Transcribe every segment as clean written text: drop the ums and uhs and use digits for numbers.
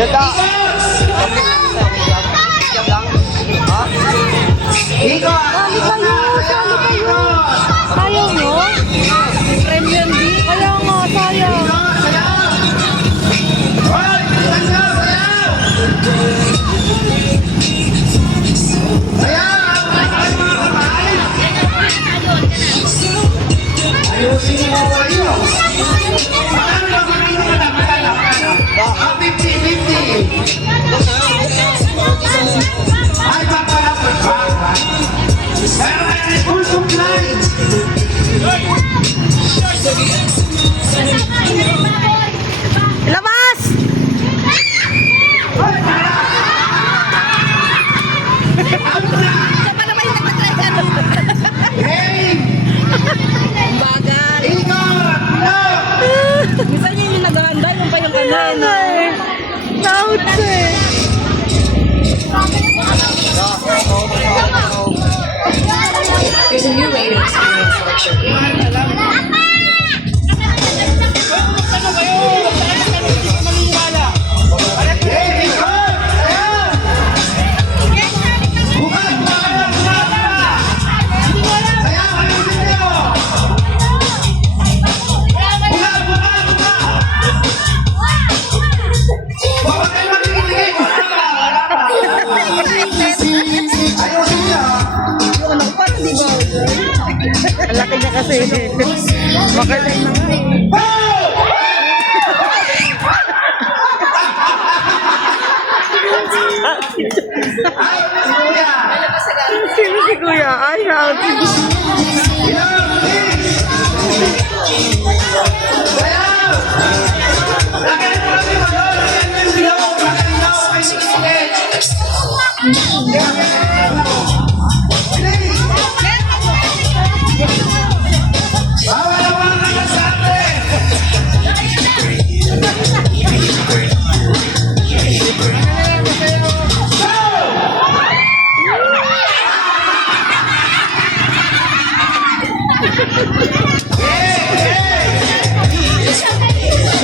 Yata. Iko! Sali kayo! Ayaw nyo? Premium B? Kaya nga, sayang. Ayusin mo kayo. Ay, papalapot pa. Pero ay full supply. Labas! Siya pa naman yung nagpatry ka. Hey! Bagal. Iko! No! Minsan yun yung naghahanda, yung pa yung ano eh. Nauts eh. There's a new way to experience selection. Hey, Iko! Ayan! Bukan! Ayan, ayusin niyo! Bukan! Baka kayo makikinig! Ayusin niyo! Yung ano pa, di ba? Ang laki niya kasi. Makalay na nga eh. Ay, si Kuya! Sino si Kuya? Ay, nauts.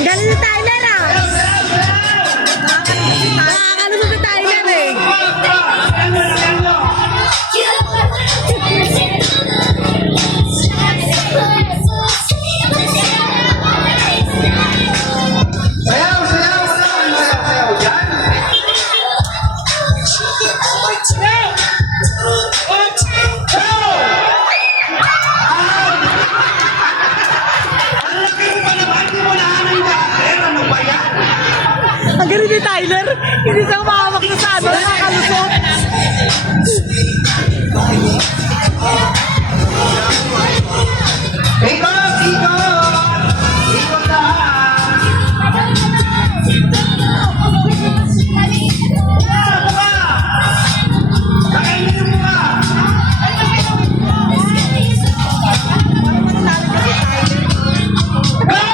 Galing si Tyler ah. Nakakalusot si Tyler eh. Sayaw, sayaw, sayaw, sayaw, yan. Ang laki mo pa naman, di mo nahanay na. Ano ba yan? Ang galing ni Tyler. Hindi siya umahawak na sa ano. Nakakalusot. Iko, Iko! Iko na! Nakainin mo ka! Go!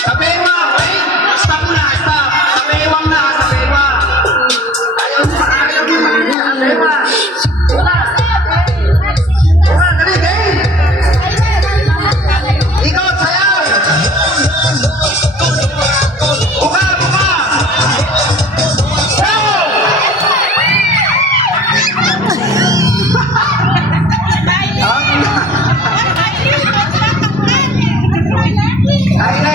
Sabi mo! Kain na